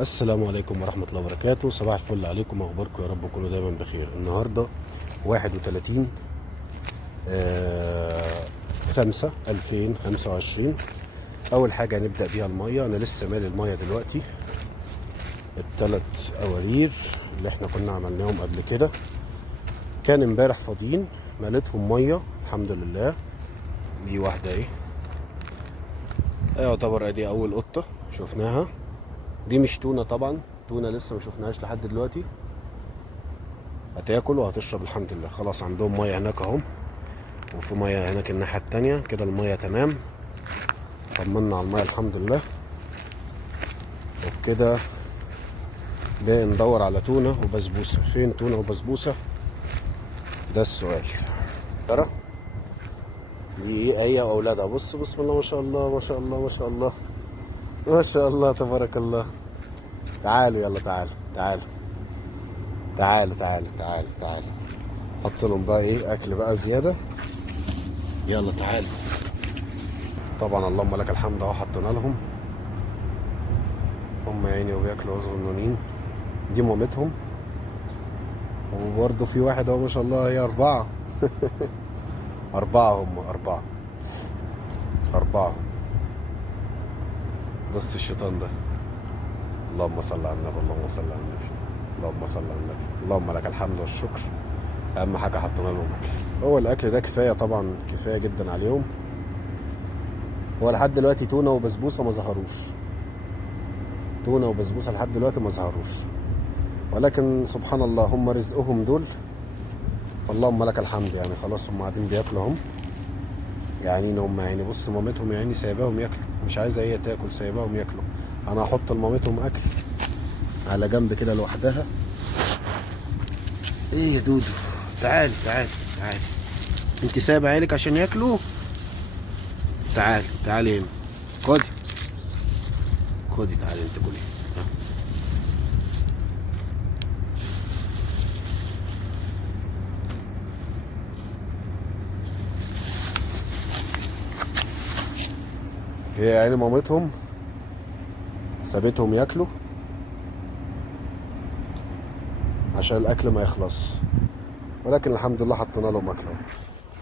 السلام عليكم ورحمة الله وبركاته. صباح الفل عليكم، أخباركم؟ يا رب تكونوا دايما بخير. النهاردة 31 5 2025. أول حاجة هنبدأ بيها المية. أنا لسه مالي المية دلوقتي، التلات أوارير اللي احنا كنا عملناهم قبل كده كان امبارح فاضيين، مليتهم مية الحمد لله. دي واحدة ايه، يعتبر ادي أول قطة شفناها. دي مش تونة طبعا، تونة لسه ما شفناهاش لحد دلوقتي. هتاكل وهتشرب الحمد لله. خلاص عندهم ميه هناك اهو، وفي ميه هناك الناحيه التانيه كده. الميه تمام، طمنا على الميه الحمد لله. وبكده باقي ندور على تونه وبسبوسه. فين تونه وبسبوسه؟ ده السؤال. ترى دي ايه هي واولادها؟ بص بسم الله ما شاء الله ما شاء الله ما شاء الله ما شاء الله تبارك الله. تعالوا يلا، تعالوا تعالوا. حط لهم بقى ايه اكل بقى زياده. يلا تعالوا. طبعا اللهم لك الحمد اهو، حطينا لهم. هم يا عيني وبياكلوا صغننين. دي مامتهم، وبرضه في واحد اهو ما شاء الله. هي أربعة. هم أربعة. بص الشيطان ده. اللهم صل على النبي، اللهم صل على النبي، اللهم صل على النبي. اللهم لك الحمد والشكر. أهم حاجة حطينا لهم أكل. هو الأكل ده كفاية طبعا، كفاية جدا عليهم. هو لحد دلوقتي تونة وبسبوسة ما ظهروش. تونة وبسبوسة لحد دلوقتي ما ظهروش، ولكن سبحان الله هم رزقهم دول، فاللهم لك الحمد. يعني خلاص هم قاعدين بياكلوا هم، جعانين هم. يعني بص مامتهم يعني سايباهم ياكلوا، مش عايزه هي تاكل، سايباهم ياكلوا. انا هحط لمامتهم اكل على جنب كده لوحدها. ايه يا دودو، تعالي. انت سايبه عيالك عشان ياكلوا؟ تعالي هنا. خدي تعالي انت كلي. هي يعني مامتهم سابتهم ياكلوا عشان الاكل ما يخلص، ولكن الحمد لله حطينا لهم اكلهم.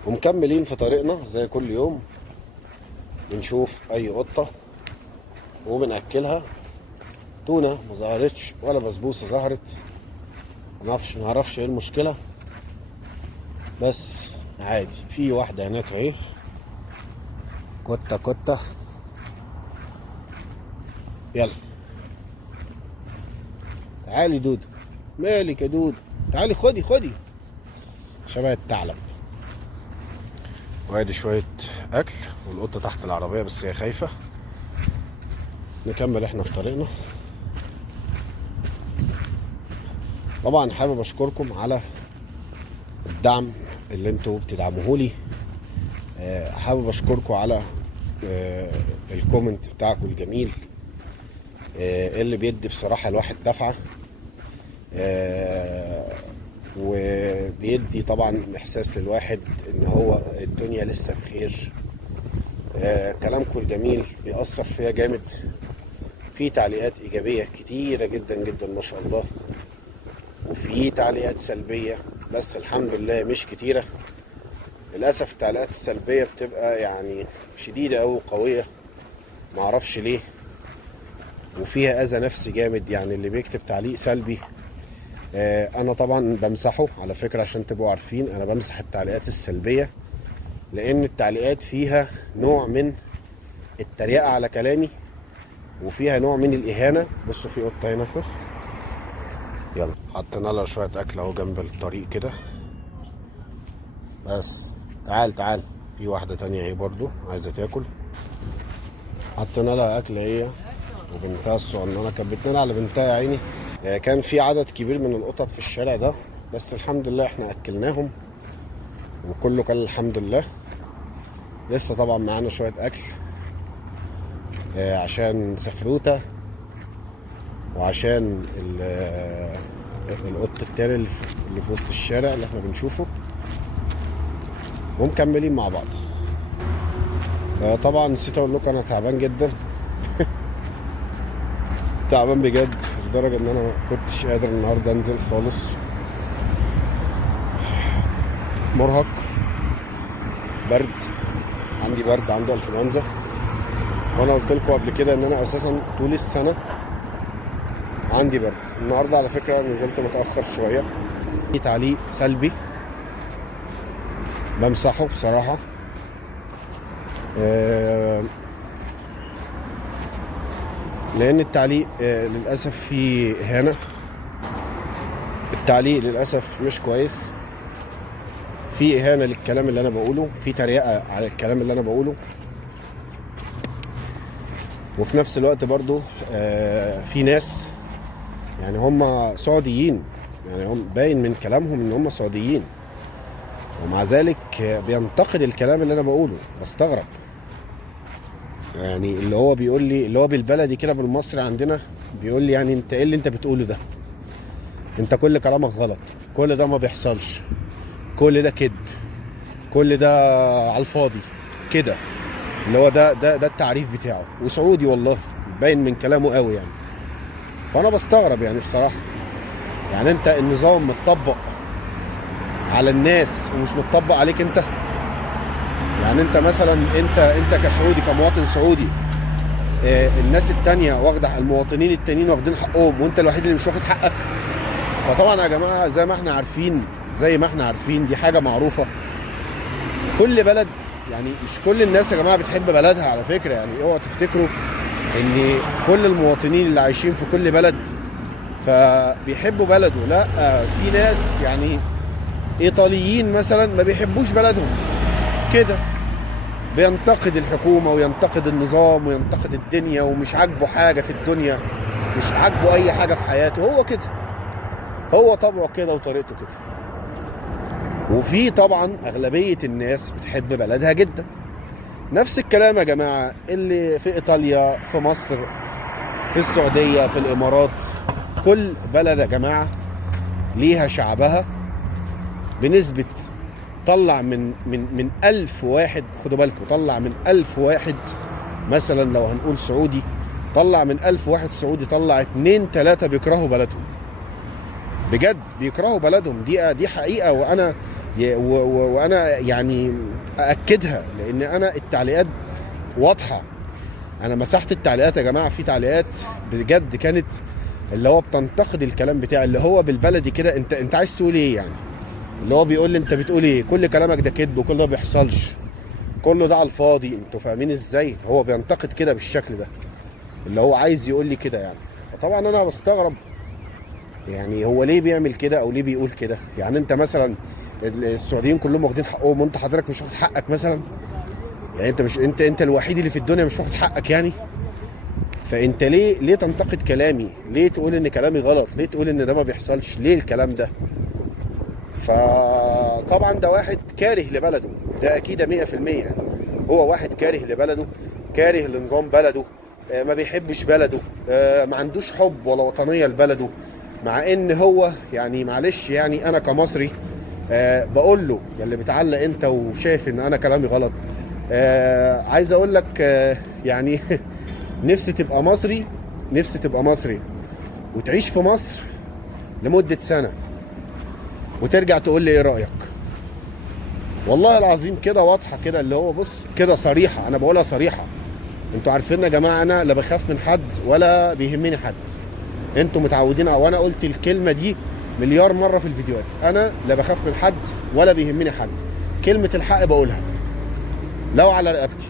ومكملين في طريقنا زي كل يوم، بنشوف اي قطه وبناكلها. تونه ما ظهرتش ولا بسبوسه ظهرت. ما نعرفش ايه المشكله، بس عادي. في واحده هناك اهي، كوتا. يلا تعالي دودو، مالك يا دودو؟ تعالي خدي شبه الثعلب. وادي شويه اكل، والقطه تحت العربيه بس هي خايفه. نكمل احنا في طريقنا. طبعا حابب اشكركم على الدعم اللي انتوا بتدعموه لي. حابب اشكركم على الكومنت بتاعكم الجميل، اللي بيدي بصراحة الواحد دفعة، وبيدي طبعا احساس للواحد ان هو الدنيا لسه بخير. كلامكم الجميل بيأثر فيا جامد. في تعليقات ايجابية كتيرة جدا ما شاء الله، وفي تعليقات سلبية بس الحمد لله مش كتيرة. للأسف التعليقات السلبية بتبقى يعني شديدة أو قوية، معرفش ليه، وفيها أذى نفسي جامد. يعني اللي بيكتب تعليق سلبي أنا طبعا بمسحه على فكرة، عشان تبقوا عارفين أنا بمسح التعليقات السلبية، لأن التعليقات فيها نوع من التريقة على كلامي، وفيها نوع من الإهانة. بصوا في قطة هنا، يلا حطينا لها شوية أكل أهو جنب الطريق كده. بس تعال. في واحدة تانية اهي برضو عايزة تاكل، حطينا لها أكل هي وبنتها الصغننة. كانت بتنادي على بنتها يا عيني. كان في عدد كبير من القطط في الشارع ده، بس الحمد لله احنا أكلناهم وكله كان الحمد لله. لسه طبعا معانا شوية أكل عشان سفروتة، وعشان القط التاني اللي في وسط الشارع اللي احنا بنشوفه، ومكملين مع بعض. طبعا نسيت اقول لكم انا تعبان جدا. تعبان بجد لدرجة ان انا ما كنتش قادر النهارده انزل خالص. مرهق، برد، عندي برد، عندي انفلونزا. وانا قلت لكم قبل كده ان انا اساسا طول السنة عندي برد. النهارده على فكرة نزلت متأخر شوية. في تعليق سلبي بمسحه بصراحة، لان التعليق للاسف فيه اهانة. التعليق للاسف مش كويس، في اهانة للكلام اللي انا بقوله، في تريقة على الكلام اللي انا بقوله، وفي نفس الوقت برضو في ناس يعني هم سعوديين، يعني هم باين من كلامهم ان هم سعوديين، ومع ذلك بينتقد الكلام اللي انا بقوله. بستغرب يعني اللي هو بيقول لي، اللي هو بالبلدي كده بالمصري عندنا، بيقول لي يعني انت ايه اللي انت بتقوله ده؟ انت كل كلامك غلط، كل ده ما بيحصلش، كل ده كذب، كل ده على الفاضي كده. اللي هو ده التعريف بتاعه، وسعودي والله باين من كلامه قوي يعني. فانا بستغرب يعني بصراحة. يعني انت النظام متطبق على الناس ومش متطبق عليك انت؟ يعني انت مثلا انت كسعودي، كمواطن سعودي، الناس التانية واخدة، المواطنين التانيين واخدين حقهم، وانت الوحيد اللي مش واخد حقك. فطبعا يا جماعة زي ما احنا عارفين دي حاجة معروفة. كل بلد، يعني مش كل الناس يا جماعة بتحب بلدها على فكرة. يعني اوعوا تفتكروا ان كل المواطنين اللي عايشين في كل بلد فبيحبوا بلده. لا، في ناس يعني ايطاليين مثلا ما بيحبوش بلدهم كده، بينتقد الحكومة وينتقد النظام وينتقد الدنيا، ومش عاجبه حاجة في الدنيا، مش عاجبه اي حاجة في حياته. هو كده، هو طبعه كده وطريقته كده. وفي طبعا اغلبية الناس بتحب بلدها جدا. نفس الكلام يا جماعة اللي في ايطاليا، في مصر، في السعودية، في الامارات. كل بلد يا جماعة ليها شعبها بنسبة، طلع من 1000 واحد، خدوا بالكم، طلع من 1000 واحد مثلا لو هنقول سعودي، طلع من 1000 واحد سعودي، طلع 2 3 بيكرهوا بلدهم. بجد بيكرهوا بلدهم، دي حقيقة. وأنا يعني أأكدها، لأن أنا التعليقات واضحة. أنا مسحت التعليقات يا جماعة. في تعليقات بجد كانت اللي هو بتنتقد الكلام بتاعي، اللي هو بالبلدي كده، أنت عايز تقول إيه يعني؟ اللي هو بيقول لي انت بتقول ايه؟ كل كلامك ده كذب، وكل ده ما بيحصلش، كله ده على الفاضي. انتوا فاهمين ازاي؟ هو بينتقد كده بالشكل ده، اللي هو عايز يقول لي كده يعني. فطبعا انا بستغرب يعني هو ليه بيعمل كده او ليه بيقول كده. يعني انت مثلا السعوديين كلهم واخدين حقهم، وانت حضرتك مش واخد حقك مثلا؟ يعني انت مش انت الوحيد اللي في الدنيا مش واخد حقك يعني؟ فانت ليه تنتقد كلامي؟ ليه تقول ان كلامي غلط؟ ليه تقول ان ده ما بيحصلش؟ ليه الكلام ده؟ فطبعا ده واحد كاره لبلده، ده اكيد 100%. هو واحد كاره لبلده، كاره لنظام بلده، ما بيحبش بلده، ما عندوش حب ولا وطنية لبلده. مع ان هو يعني معلش، يعني انا كمصري بقول له يا اللي بتعلق انت وشايف ان انا كلامي غلط، عايز اقول لك يعني نفسي تبقى مصري، نفسي تبقى مصري وتعيش في مصر لمدة سنة وترجع تقول لي ايه رأيك. والله العظيم كده واضحة كده، اللي هو بص كده صريحة، انا بقولها صريحة. انتوا عارفين يا جماعة انا لا بخاف من حد ولا بيهمني حد. انتوا متعودين، وانا قلت الكلمة دي مليار مرة في الفيديوهات، انا لا بخاف من حد ولا بيهمني حد. كلمة الحق بقولها لو على رقبتي.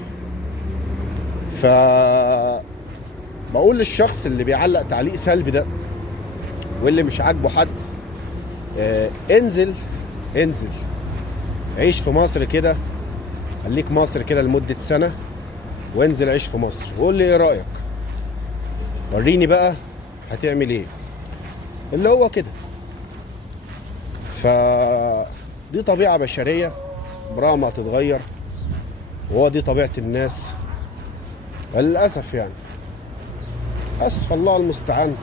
ف بقول للشخص اللي بيعلق تعليق سلبي ده واللي مش عاجبه حد، انزل عيش في مصر كده، خليك مصر كده لمدة سنة، وانزل عيش في مصر وقول لي ايه رأيك، وريني بقى هتعمل ايه. اللي هو كده. فدي طبيعة بشرية عمرها ما هتتغير، وهو دي طبيعة الناس للأسف يعني. أسف، الله المستعان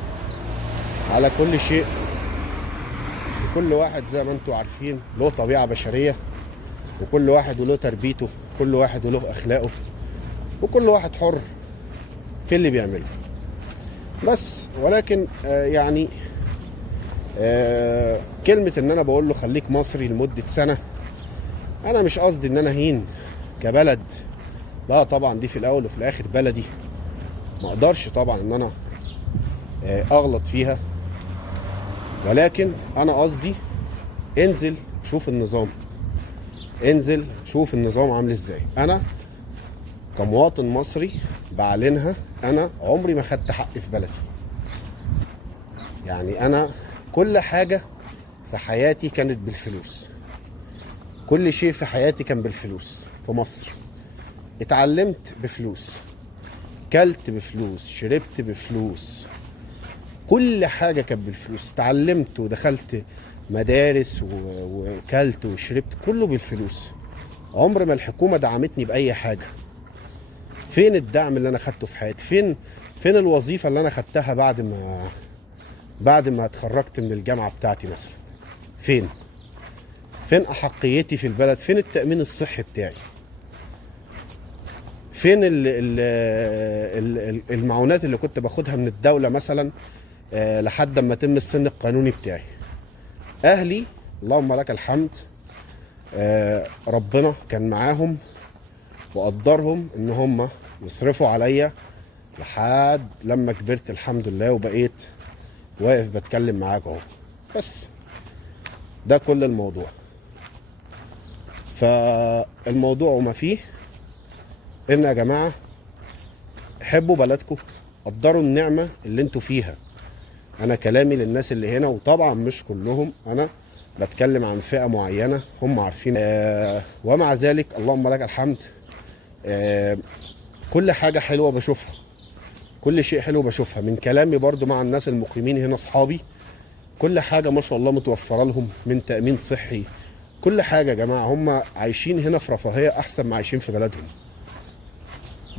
على كل شيء. كل واحد زي ما انتوا عارفين له طبيعة بشرية، وكل واحد وله تربيته، كل واحد وله أخلاقه، وكل واحد حر في اللي بيعمله. بس ولكن يعني كلمة ان انا بقول له خليك مصري لمدة سنة، انا مش قصدي ان انا هين كبلد، لا طبعا دي في الاول وفي الاخر بلدي، ما اقدرش طبعا ان انا اغلط فيها، ولكن انا قصدي انزل شوف النظام، انزل شوف النظام عامل ازاي. انا كمواطن مصري بعلنها، انا عمري ما خدت حقي في بلدي. يعني انا كل حاجة في حياتي كانت بالفلوس، كل شيء في حياتي كان بالفلوس. في مصر اتعلمت بفلوس، كلت بفلوس، شربت بفلوس، كل حاجة كانت بالفلوس. اتعلمت ودخلت مدارس وكلت وشربت، كله بالفلوس. عمر ما الحكومة دعمتني بأي حاجة. فين الدعم اللي أنا خدته في حياتي؟ فين الوظيفة اللي أنا خدتها بعد ما اتخرجت من الجامعة بتاعتي مثلا؟ فين أحقيتي في البلد؟ فين التأمين الصحي بتاعي؟ فين المعونات اللي كنت باخدها من الدولة مثلا لحد ما يتم السن القانوني بتاعي؟ اهلي اللهم لك الحمد، ربنا كان معاهم وقدرهم ان هم يصرفوا عليا لحد لما كبرت الحمد لله، وبقيت واقف بتكلم معاك اهو. بس ده كل الموضوع. فالموضوع وما فيه ان يا جماعة حبوا بلدكم، قدروا النعمة اللي انتوا فيها. انا كلامي للناس اللي هنا، وطبعا مش كلهم، انا بتكلم عن فئة معينة هم عارفين. ومع ذلك اللهم لك الحمد، كل حاجة حلوة بشوفها، كل شيء حلو بشوفها من كلامي برضو مع الناس المقيمين هنا اصحابي. كل حاجة ما شاء الله متوفرة لهم من تأمين صحي، كل حاجة يا جماعة. هم عايشين هنا في رفاهية احسن ما عايشين في بلدهم.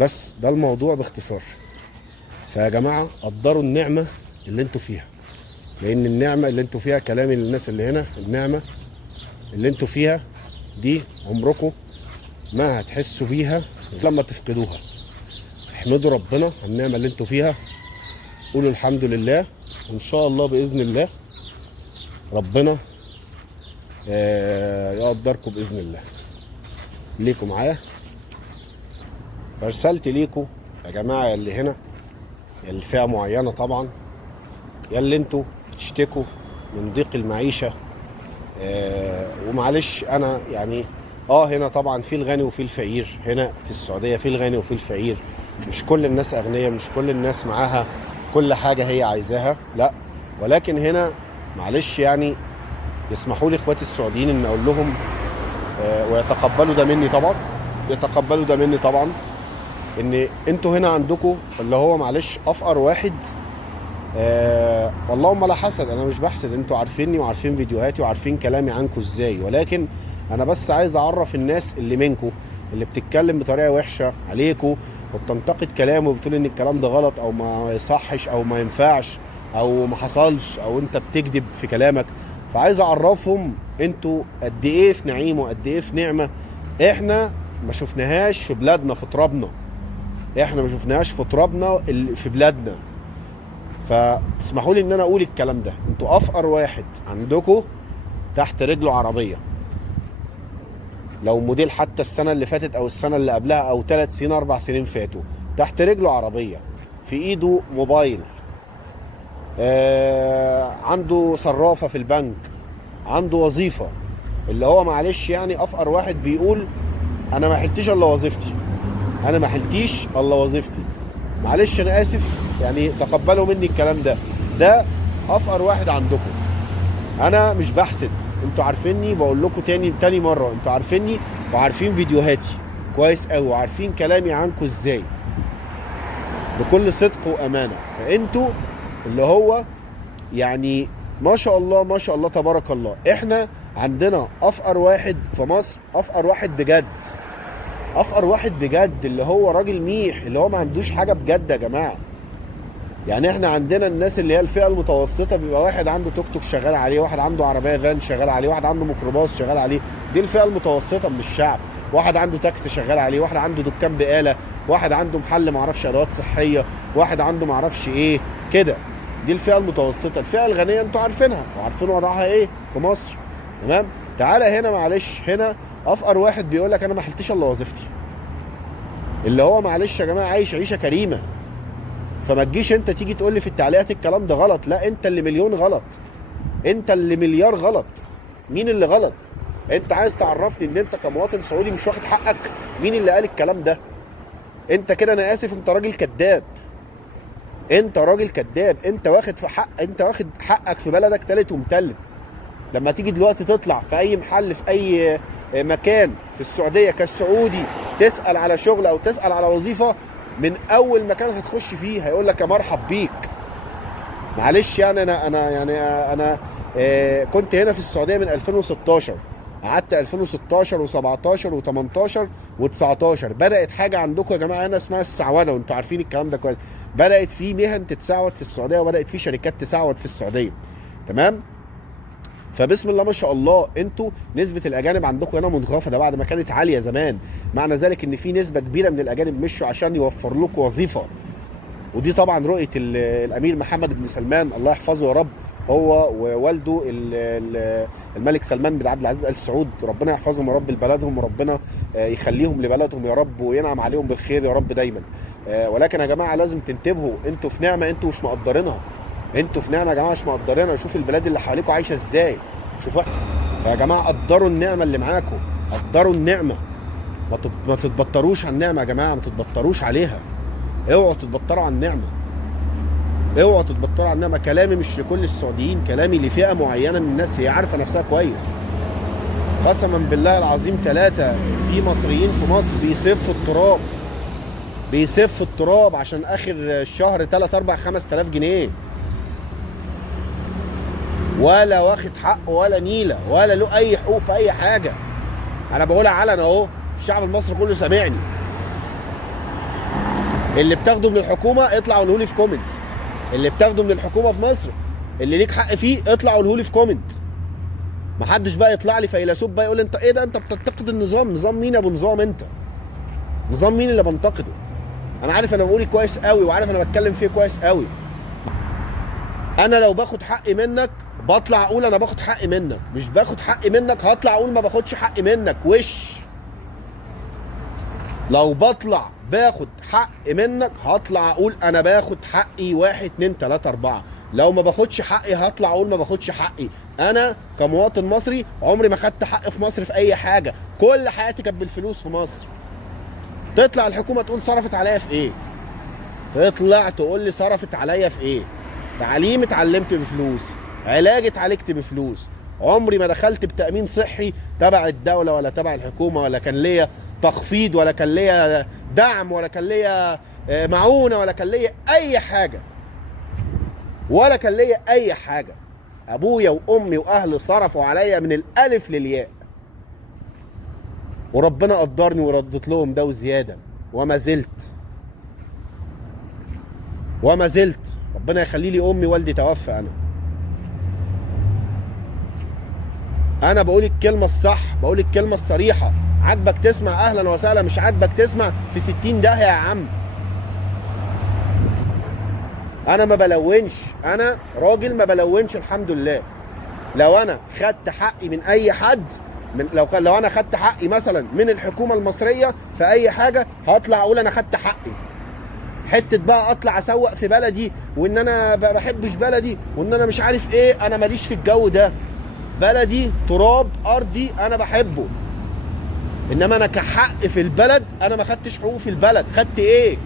بس ده الموضوع باختصار. فيا جماعة قدروا النعمة اللي انتوا فيها، لان النعمة اللي انتوا فيها، كلامي للناس اللي هنا، النعمة اللي انتوا فيها دي عمركم ما هتحسوا بيها لما تفقدوها. احمدوا ربنا على النعمة اللي انتوا فيها، قولوا الحمد لله، وان شاء الله بإذن الله ربنا يقدركم بإذن الله. ليكم معايا فرسلت ليكم يا جماعة، يا اللي هنا، يا اللي فئة معينة طبعا، يا اللي انتوا بتشتكوا من ضيق المعيشة. ومعلش انا يعني هنا طبعا في الغني وفي الفقير، هنا في السعودية في الغني وفي الفقير. مش كل الناس اغنياء، مش كل الناس معاها كل حاجة هي عايزاها، لا. ولكن هنا معلش يعني يسمحوا لي اخواتي السعوديين ان اقول لهم ويتقبلوا ده مني طبعا، يتقبلوا ده مني طبعا، ان انتوا هنا عندكم اللي هو معلش افقر واحد. واللهم لا حسد، انا مش بحسد، انتوا عارفيني وعارفين فيديوهاتي وعارفين كلامي عنكم ازاي. ولكن انا بس عايز اعرف الناس اللي منكم اللي بتتكلم بطريقه وحشه عليكم وبتنتقد كلامه وبتقول ان الكلام ده غلط او ما يصحش او ما ينفعش او ما حصلش او انت بتكذب في كلامك. فعايز اعرفهم انتوا قد ايه في نعيم وقد ايه في نعمه احنا ما شفناهاش في بلادنا، في ترابنا. احنا ما شفناهاش في ترابنا في بلادنا. فتسمحوا لي ان انا اقول الكلام ده. انتوا افقر واحد عندكم تحت رجله عربيه، لو موديل حتى السنه اللي فاتت او السنه اللي قبلها او 3 سنين 4 سنين فاتوا، تحت رجله عربيه، في ايده موبايل، عنده صرافه في البنك، عنده وظيفه. اللي هو معلش يعني افقر واحد بيقول انا ما حلتيش الا وظيفتي، انا ما حلتيش الا وظيفتي. معلش انا اسف يعني، تقبلوا مني الكلام ده. ده افقر واحد عندكم. انا مش بحسد، انتوا عارفيني، بقول لكم تاني مره، انتوا عارفيني وعارفين فيديوهاتي كويس قوي وعارفين كلامي عنكم ازاي بكل صدق وامانه. فانتوا اللي هو يعني ما شاء الله ما شاء الله تبارك الله، احنا عندنا افقر واحد في مصر، افقر واحد بجد، افقر واحد بجد، اللي هو راجل ميح، اللي هو ما عندوش حاجه بجد يا جماعه. يعني احنا عندنا الناس اللي هي الفئه المتوسطه بيبقى واحد عنده توك توك شغال عليه، واحد عنده عربيه فان شغال عليه، واحد عنده ميكروباص شغال عليه. دي الفئه المتوسطه من الشعب. واحد عنده تاكسي شغال عليه، واحد عنده دكان بقاله، واحد عنده محل معرفش ادوات صحيه، واحد عنده معرفش ايه كده. دي الفئه المتوسطه. الفئه الغنيه انتوا عارفينها وعارفين وضعها ايه في مصر. تمام. تعالى هنا معلش، هنا افقر واحد بيقول لك انا ما حلتش الا وظيفتي، اللي هو معلش يا جماعه عايش عيشه كريمه. فما تجيش انت تيجي تقول لي في التعليقات الكلام ده غلط. لا، انت اللي مليون غلط، انت اللي مليار غلط. مين اللي غلط؟ انت عايز تعرفني ان انت كمواطن سعودي مش واخد حقك؟ مين اللي قال الكلام ده؟ انت كده انا اسف، انت راجل كذاب. انت راجل كذاب. انت واخد في حق، انت واخد حقك في بلدك تالت ومتلت. لما تيجي دلوقتي تطلع في اي محل في اي مكان في السعوديه كالسعودي تسال على شغل او تسال على وظيفه، من اول مكان هتخش فيه هيقول لك يا مرحب بيك. معلش يعني انا كنت هنا في السعوديه من 2016. قعدت 2016 و17 و18 و19. بدات حاجه عندكم يا جماعه هنا اسمها السعوده، وانتوا عارفين الكلام ده كويس. بدات في مهن تتسعود في السعوديه، وبدات في شركات تسعود في السعوديه. تمام. فبسم الله ما شاء الله، انتوا نسبة الأجانب عندكم هنا منخفضة بعد ما كانت عالية زمان. معنى ذلك إن في نسبة كبيرة من الأجانب مشوا عشان يوفر لكم وظيفة. ودي طبعا رؤية الأمير محمد بن سلمان الله يحفظه يا رب، هو ووالده الملك سلمان بن عبد العزيز آل سعود. ربنا يحفظهم يا رب لبلدهم، وربنا يخليهم لبلدهم يا رب، وينعم عليهم بالخير يا رب دايما. ولكن يا جماعة لازم تنتبهوا، انتوا في نعمة انتوا مش مقدرينها. انتوا في نعمه يا جماعه مش مقدرينها. شوف البلاد اللي حواليكم عايشه ازاي. شوفوا. فيا جماعه قدروا النعمه اللي معاكم، قدروا النعمه. ما تتبطروش على النعمه يا جماعه، ما تتبطروش عليها. اوعوا تتبطروا على النعمه، اوعوا تتبطروا على النعمه. كلامي مش لكل السعوديين، كلامي لفئه معينه من الناس هي عارفه نفسها كويس. قسما بالله العظيم ثلاثه في مصريين في مصر بيسفوا التراب، بيسفوا التراب عشان اخر الشهر 3 4 5000 جنيه، ولا واخد حقه ولا نيله ولا له اي حقوق في اي حاجه. انا بقولها علنا اهو، الشعب المصري كله سامعني. اللي بتاخده من الحكومه اطلع قوله لي في كومنت. اللي بتاخده من الحكومه في مصر اللي ليك حق فيه اطلع قوله لي في كومنت. ما حدش بقى يطلع لي فيلسوف بقى يقول انت ايه ده، انت بتنتقد النظام. نظام مين يا ابو نظام انت؟ نظام مين اللي بنتقده؟ انا عارف انا بقولي كويس قوي، وعارف انا بتكلم فيه كويس قوي. انا لو باخد حقي منك بطلع اقول انا باخد حقي منك، مش باخد حقي منك هطلع اقول ما باخدش حقي منك. لو بطلع باخد حقي منك هطلع اقول انا باخد حقي 1 2 3 4. لو ما باخدش حقي هطلع اقول ما باخدش حقي. انا كمواطن مصري عمري ما خدت حقي في مصر في اي حاجه، كل حياتي كانت بالفلوس في مصر. تطلع الحكومه تقول صرفت عليا في ايه؟ تطلع تقول لي صرفت عليا في ايه؟ تعليم اتعلمت بفلوس، علاج اتعالجت بفلوس. عمري ما دخلت بتأمين صحي تبع الدولة ولا تبع الحكومة، ولا كان ليا تخفيض، ولا كان ليا دعم، ولا كان ليا معونة، ولا كان ليا أي حاجة، ولا كان ليا أي حاجة. أبويا وأمي وأهلي صرفوا عليا من الألف للياء، وربنا قدرني وردت لهم ده وزيادة، وما زلت ربنا يخلي لي امي، والدي توفى. انا بقول الكلمه الصح، بقول الكلمه الصريحه. عاجبك تسمع اهلا وسهلا، مش عاجبك تسمع في 60 داهيه يا عم. انا ما بلونش، انا راجل ما بلونش الحمد لله. لو انا خدت حقي من اي حد، لو انا خدت حقي مثلا من الحكومه المصريه في اي حاجه هطلع اقول انا خدت حقي. حته بقى اطلع اسوق في بلدي وان انا ما بحبش بلدي وان انا مش عارف ايه، انا ماليش في الجو ده. بلدي تراب ارضي انا بحبه، انما انا كحق في البلد انا ما خدتش حقوق في البلد. خدت ايه؟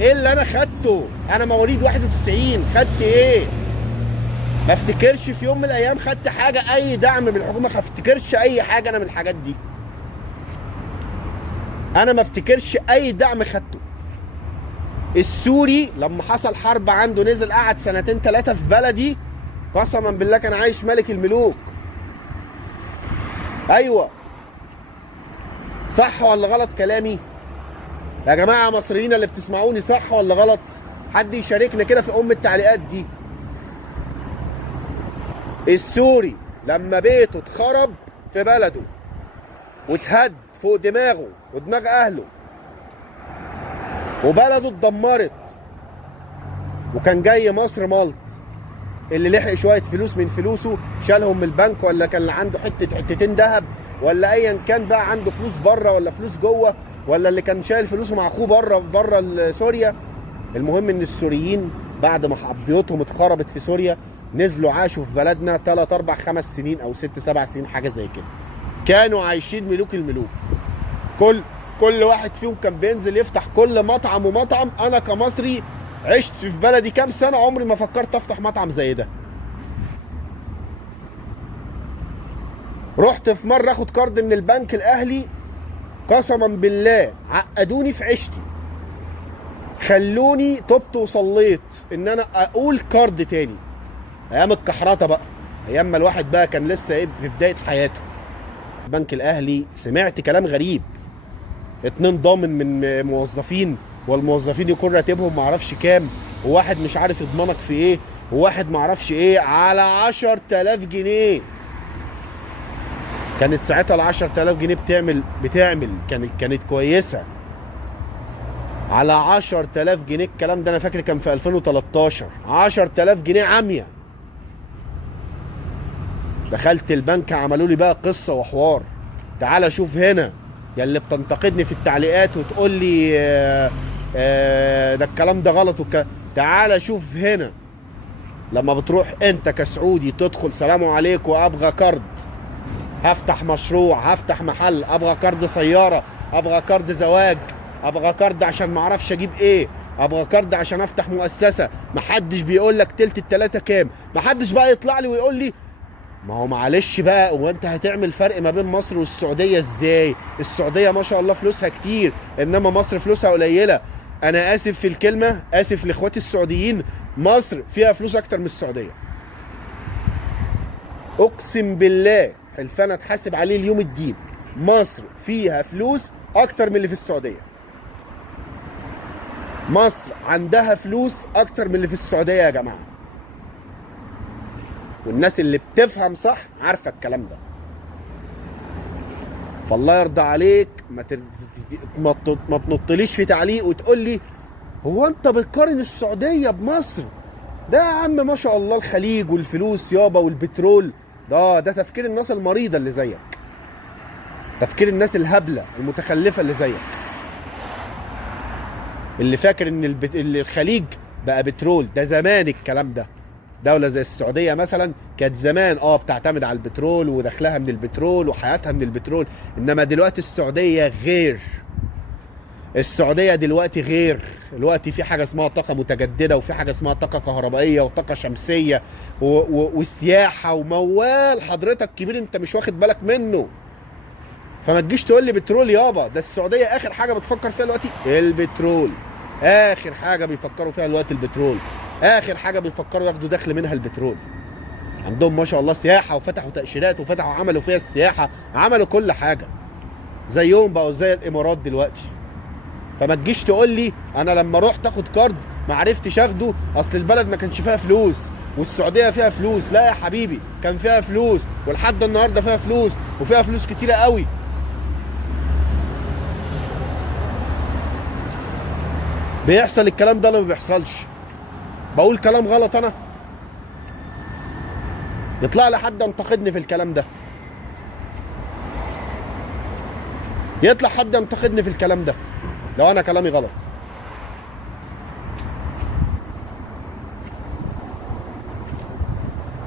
ايه اللي انا خدته؟ انا مواليد 91، خدت ايه؟ ما افتكرش في يوم من الايام خدت حاجه، اي دعم من الحكومه. ما افتكرش اي حاجه انا من الحاجات دي. انا ما افتكرش اي دعم خدته. السوري لما حصل حرب عنده نزل قعد 2 3 في بلدي، قسما بالله كان عايش ملك الملوك. ايوه صح ولا غلط كلامي؟ يا جماعه مصريين اللي بتسمعوني، صح ولا غلط؟ حد يشاركنا كده في التعليقات دي. السوري لما بيته اتخرب في بلده واتهد فوق دماغه ودماغ اهله وبلده اتدمرت وكان جاي مصر ملط، اللي لحق شويه فلوس من فلوسه شالهم من البنك، ولا كان عنده حتتين ذهب، ولا ايا كان بقى عنده فلوس بره ولا فلوس جوه، ولا اللي كان شايل فلوسه مع اخوه بره سوريا. المهم ان السوريين بعد ما بيوتهم اتخربت في سوريا نزلوا عاشوا في بلدنا 3 4 5 سنين او 6 7 سنين حاجه زي كده. كانوا عايشين ملوك الملوك. كل واحد فيهم كان بينزل يفتح كل مطعم ومطعم. انا كمصري عشت في بلدي كام سنه عمري ما فكرت افتح مطعم زي ده. رحت في مره اخد كارد من البنك الاهلي، قسما بالله عقدوني في عيشتي، خلوني تبت وصليت ان انا اقول كارد تاني. ايام الكحرطه بقى، ايام ما الواحد بقى كان لسه في بدايه حياته. البنك الاهلي سمعت كلام غريب، 2 ضامن من موظفين، والموظفين يكون راتبهم معرفش كام، وواحد مش عارف يضمنك في ايه، وواحد معرفش ايه، على 10,000 جنيه. كانت ساعتها ال 10,000 جنيه بتعمل كانت كويسه. على 10,000 جنيه الكلام ده انا فاكر كان في 2013، 10,000 جنيه عاميه. دخلت البنك عملوا لي بقى قصه وحوار. تعال شوف هنا يا اللي بتنتقدني في التعليقات وتقول لي ده الكلام ده غلط تعال شوف هنا. لما بتروح انت كسعودي تدخل سلام عليكم وابغى كارد، هفتح مشروع، هفتح محل، ابغى كارد سياره، ابغى كارد زواج، ابغى كارد عشان ما اعرفش اجيب ايه، ابغى كارد عشان افتح مؤسسه، محدش بيقول لك تلت التلاته كام. محدش بقى يطلع لي ويقول لي ما هو معلش بقى، هو انت هتعمل فرق ما بين مصر والسعوديه ازاي؟ السعوديه ما شاء الله فلوسها كتير، انما مصر فلوسها قليله. انا اسف في الكلمه، اسف لاخواتي السعوديين، مصر فيها فلوس اكتر من السعوديه. اقسم بالله حلفان اتحاسب عليه اليوم الدين، مصر فيها فلوس اكتر من اللي في السعوديه. مصر عندها فلوس اكتر من اللي في السعوديه يا جماعه، والناس اللي بتفهم صح عارفه الكلام ده. فالله يرضى عليك ما تنطليش في تعليق وتقول لي هو انت بتقارن السعوديه بمصر؟ ده يا عم ما شاء الله الخليج والفلوس يابا والبترول. ده تفكير الناس المريضه اللي زيك، تفكير الناس الهبله المتخلفه اللي زيك، اللي فاكر ان الخليج بقى بترول. ده زمان الكلام ده. دولة زي السعودية مثلا كانت زمان بتعتمد على البترول ودخلها من البترول وحياتها من البترول، انما دلوقتي السعودية غير. السعودية دلوقتي غير. دلوقتي في حاجة اسمها طاقة متجددة، وفي حاجة اسمها طاقة كهربائية وطاقة شمسية والسياحة وموال حضرتك كبير انت مش واخد بالك منه. فما تجيش تقول لي بترول يابا. ده السعودية اخر حاجة بتفكر فيها دلوقتي البترول. اخر حاجة بيفكروا فيها دلوقتي البترول. اخر حاجه بيفكروا ياخدوا دخل منها البترول. عندهم ما شاء الله سياحه، وفتحوا تاشيرات، وفتحوا عملوا فيها السياحه، عملوا كل حاجه زيهم بقوا زي الامارات دلوقتي. فما تجيش تقول لي انا لما رحت اخد كارد ما عرفتش اخده اصل البلد ما كانش فيها فلوس والسعوديه فيها فلوس. لا يا حبيبي، كان فيها فلوس ولحد النهارده فيها فلوس، وفيها فلوس كتيره قوي. بيحصل الكلام ده ولا ما بيحصلش؟ بقول كلام غلط انا؟ يطلع لي حد ينتقدني في الكلام ده، يطلع حد ينتقدني في الكلام ده لو انا كلامي غلط.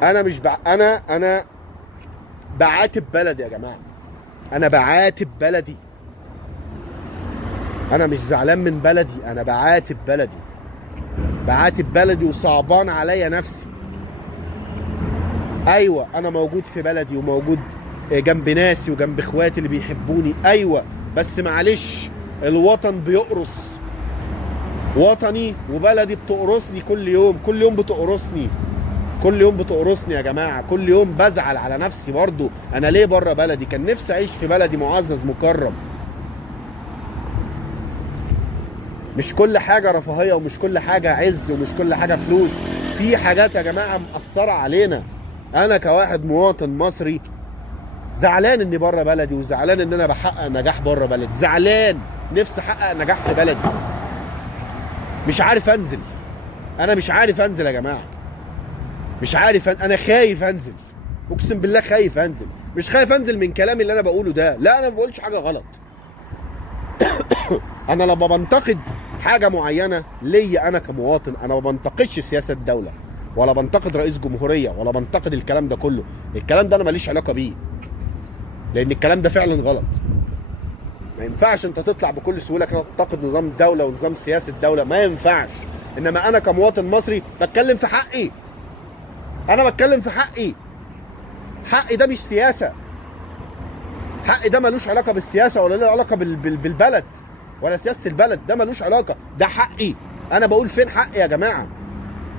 انا مش انا بعاتب بلدي يا جماعه، انا بعاتب بلدي. انا مش زعلان من بلدي، انا بعاتب بلدي، بعاتب بلدي وصعبان عليا نفسي. ايوه انا موجود في بلدي وموجود جنب ناسي وجنب اخواتي اللي بيحبوني، ايوه، بس معلش الوطن بيقرص. وطني وبلدي بتقرصني كل يوم، كل يوم بتقرصني، كل يوم بتقرصني يا جماعه. كل يوم بزعل على نفسي برضو. انا ليه بره بلدي؟ كان نفسي اعيش في بلدي معزز مكرم. مش كل حاجه رفاهيه، ومش كل حاجه عز، ومش كل حاجه فلوس. في حاجات يا جماعه مأثره علينا. انا كواحد مواطن مصري زعلان اني بره بلدي، وزعلان ان انا بحقق نجاح بره بلدي، زعلان نفسي احقق نجاح في بلدي، مش عارف انزل. انا مش عارف انزل يا جماعه، مش عارف انا خايف انزل، اقسم بالله خايف انزل. مش خايف انزل من كلامي اللي انا بقوله ده، لا انا ما بقولش حاجه غلط. انا لما بنتقد حاجه معينه ليا انا كمواطن، انا ما بنتقدش سياسه الدوله، ولا بنتقد رئيس جمهوريه، ولا بنتقد الكلام ده كله. الكلام ده انا ماليش علاقه بيه، لان الكلام ده فعلا غلط. ما ينفعش انت تطلع بكل سهوله كده تنتقد نظام الدوله ونظام سياسه الدوله، ما ينفعش. انما انا كمواطن مصري بتكلم في حقي، انا بتكلم في حقي. حقي ده مش سياسه، حقي ده ملوش علاقه بالسياسه، ولا له علاقه بالبلد، ولا سياسه البلد. ده ملوش علاقه، ده حقي. انا بقول فين حقي يا جماعه؟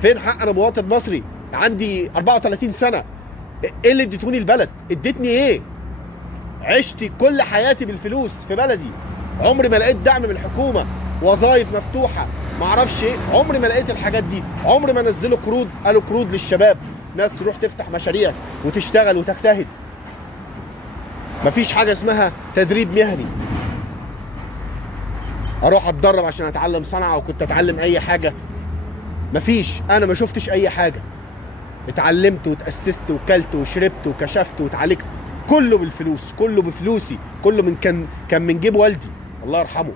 فين حق؟ انا مواطن مصري عندي 34 سنه. ايه اللي اديتوني البلد؟ اديتني ايه؟ عشت كل حياتي بالفلوس في بلدي، عمري ما لقيت دعم من الحكومه، وظائف مفتوحه، ما اعرفش ايه، عمري ما لقيت الحاجات دي. عمري ما نزلوا قروض، قالوا قروض للشباب، ناس تروح تفتح مشاريع وتشتغل وتجتهد. مفيش حاجه اسمها تدريب مهني، اروح اتدرب عشان اتعلم صنعه او كنت اتعلم اي حاجه. مفيش، انا ما شفتش اي حاجه. اتعلمت وتاسست وكلت وشربت وكشفت واتعالجت، كله بالفلوس، كله بفلوسي، كله من كان من جيب والدي الله يرحمه.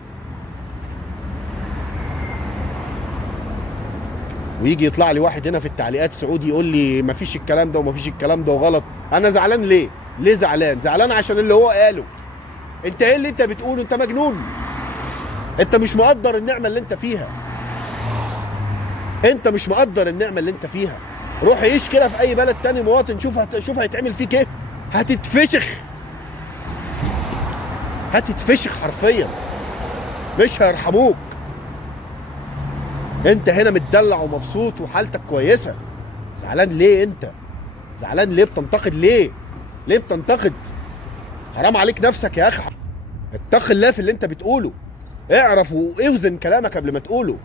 ويجي يطلع لي واحد هنا في التعليقات سعودي يقول لي مفيش الكلام ده ومفيش الكلام ده وغلط. انا زعلان ليه؟ ليه زعلان؟ زعلان عشان اللي هو قاله. انت ايه اللي انت بتقوله؟ انت مجنون، انت مش مقدر النعمه اللي انت فيها، انت مش مقدر النعمه اللي انت فيها. روح عيش كده في اي بلد تاني مواطن، شوف هيتعمل فيك ايه. هتتفشخ، هتتفشخ حرفيا، مش هيرحموك. انت هنا متدلع ومبسوط وحالتك كويسه، زعلان ليه؟ انت زعلان ليه؟ بتنتقد ليه؟ ليه بتنتقد؟ حرام عليك نفسك يا اخي، اتق الله في اللي انت بتقوله، اعرف واوزن كلامك قبل ما تقوله.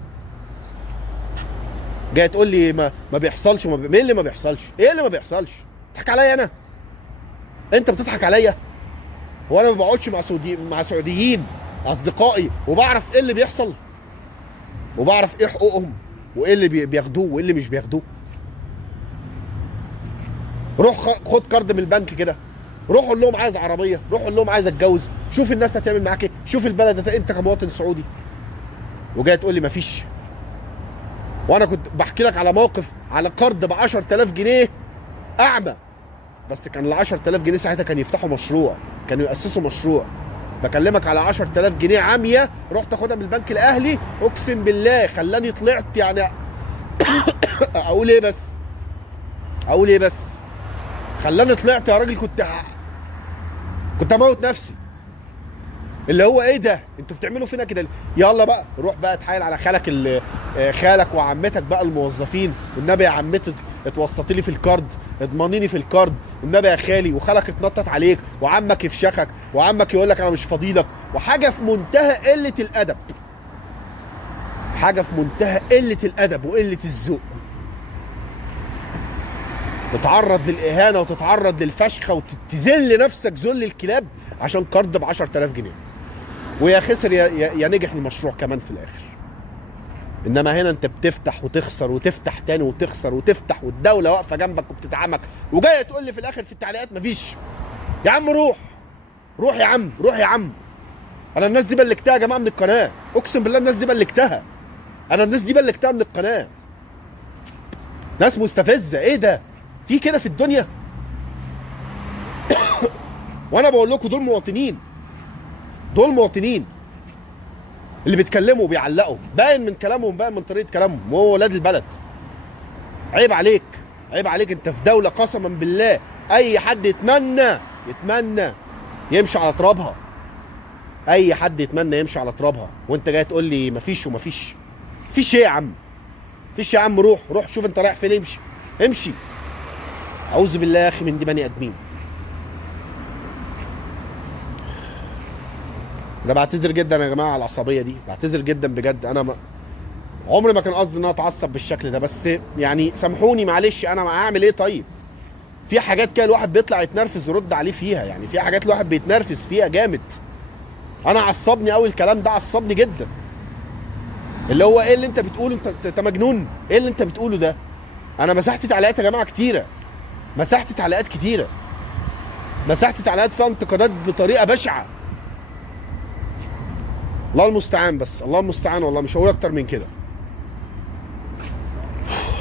جاي تقول لي ما بيحصلش مين اللي ما بيحصلش؟ ايه اللي ما بيحصلش؟ بتضحك عليا انا؟ انت بتضحك عليا؟ هو انا ما بقعدش مع سعوديين اصدقائي وبعرف ايه اللي بيحصل، وبعرف ايه حقوقهم، وايه اللي بياخدوه وايه اللي مش بياخدوه؟ روح خد كارد من البنك كده، روح قول لهم عايز عربيه، روح قول لهم عايز اتجوز، شوف الناس هتعمل معاك ايه، شوف البلد انت كمواطن سعودي. وجاي تقول لي مفيش. وانا كنت بحكي لك على موقف، على قرض ب 10000 جنيه اعمى، بس كان ال 10000 جنيه ساعتها كانوا يفتحوا مشروع، كانوا يأسسوا مشروع. بكلمك على 10000 جنيه عاميه، رحت اخدها من البنك الاهلي، اقسم بالله خلاني طلعت يعني اقول ايه بس؟ اقول ايه بس؟ خلاني طلعت يا راجل، كنت اموت نفسي. اللي هو ايه ده؟ انتوا بتعملوا فينا كده؟ يلا بقى روح بقى اتحايل على خالك وعمتك بقى الموظفين، والنبي يا عمتي اتوسطي لي في الكارد، اضمنيني في الكارد، والنبي يا خالي، وخالك اتنطط عليك، وعمك يفشخك، وعمك يقول لك انا مش فاضيلك، وحاجه في منتهى قله الادب، حاجه في منتهى قله الادب وقله الذوق. تتعرض للاهانه وتتعرض للفشخه وتذل نفسك ذل الكلاب عشان كارد ب 10000 جنيه، ويا خسر يا نجح المشروع كمان في الاخر. انما هنا انت بتفتح وتخسر وتفتح تاني وتخسر وتفتح، والدوله واقفه جنبك وبتدعمك، وجايه تقول لي في الاخر في التعليقات مفيش. يا عم روح، روح يا عم، روح يا عم. انا الناس دي بلكتها يا جماعه من القناه، اقسم بالله الناس دي بلكتها، انا الناس دي بلكتها من القناه. ناس مستفزه، ايه ده؟ في كده في الدنيا؟ وانا بقول لكم دول مواطنين، دول مواطنين اللي بيتكلموا وبيعلقوا، باين من كلامهم، باين من طريقه كلامهم، وهو ولاد البلد. عيب عليك، عيب عليك. انت في دوله قسما بالله اي حد يتمنى يمشي على ترابها، اي حد يتمنى يمشي على ترابها، وانت جاي تقول لي مفيش ومفيش. مفيش ايه يا عم؟ مفيش يا عم. روح شوف انت رايح فين، امشي. اعوذ بالله يا اخي من دي بني ادمين. انا بعتذر جدا يا جماعه على العصبيه دي، بعتذر جدا بجد. انا عمري ما كان قصدي ان انا اتعصب بالشكل ده، بس يعني سامحوني معلش، انا هعمل ايه طيب؟ في حاجات كده الواحد بيطلع يتنرفز ويرد عليه فيها، يعني في حاجات الواحد بيتنرفز فيها جامد. انا عصبني قوي الكلام ده، عصبني جدا. اللي هو ايه اللي انت بتقوله؟ انت مجنون؟ ايه اللي انت بتقوله ده؟ انا مسحت تعليقات يا جماعه كتيره، مسحت تعليقات كتيره، مسحت تعليقات فيها انتقادات بطريقه بشعه. الله المستعان، بس الله المستعان، والله مش هقول اكتر من كده.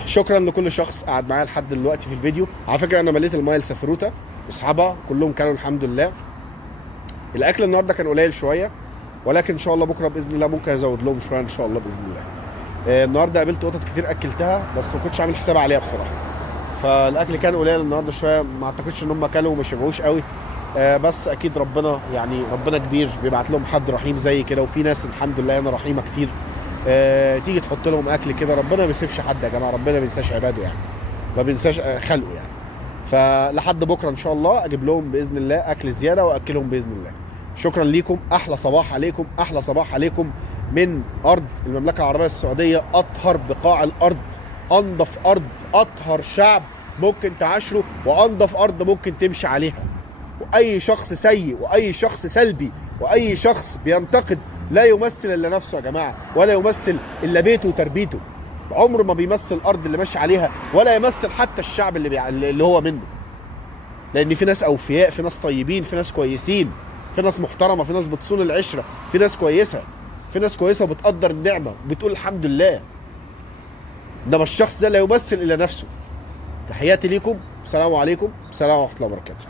شكرا لكل شخص قعد معايا لحد دلوقتي في الفيديو. على فكره انا مليت المايه لسفروته واصحابها كلهم كانوا الحمد لله. الاكل النهارده كان قليل شويه، ولكن ان شاء الله بكره باذن الله ممكن ازود لهم شويه ان شاء الله باذن الله. النهارده قابلت قطط كتير اكلتها، بس ما كنتش عامل حساب عليها بصراحه، فالاكل كان قليل النهارده شويه. ما اعتقدش ان هم اكلوا وما شبعوش قوي، بس اكيد ربنا يعني ربنا كبير بيبعت لهم حد رحيم زي كده، وفي ناس الحمد لله انا رحيمه كتير تيجي تحط لهم اكل كده. ربنا ما بيسيبش حد يا جماعه، ربنا ما بينساش عباده يعني، ما بينساش خلقه يعني. فلحد بكره ان شاء الله اجيب لهم باذن الله اكل زياده واكلهم باذن الله. شكرا ليكم، احلى صباح عليكم، احلى صباح عليكم من ارض المملكه العربيه السعوديه، اطهر بقاع الارض، انضف ارض، اطهر شعب ممكن تعاشره، وانضف ارض ممكن تمشي عليها. واي شخص سيء واي شخص سلبي واي شخص بينتقد لا يمثل الا نفسه يا جماعه، ولا يمثل الا بيته وتربيته. عمره ما بيمثل الارض اللي ماشي عليها، ولا يمثل حتى الشعب اللي هو منه. لان في ناس اوفياء، في ناس طيبين، في ناس كويسين، في ناس محترمه، في ناس بتصون العشره، في ناس كويسه، في ناس كويسه وبتقدر النعمه وبتقول الحمد لله. انما الشخص ده لا يمثل الا نفسه. تحياتي ليكم، السلام عليكم، السلام ورحمه الله وبركاته.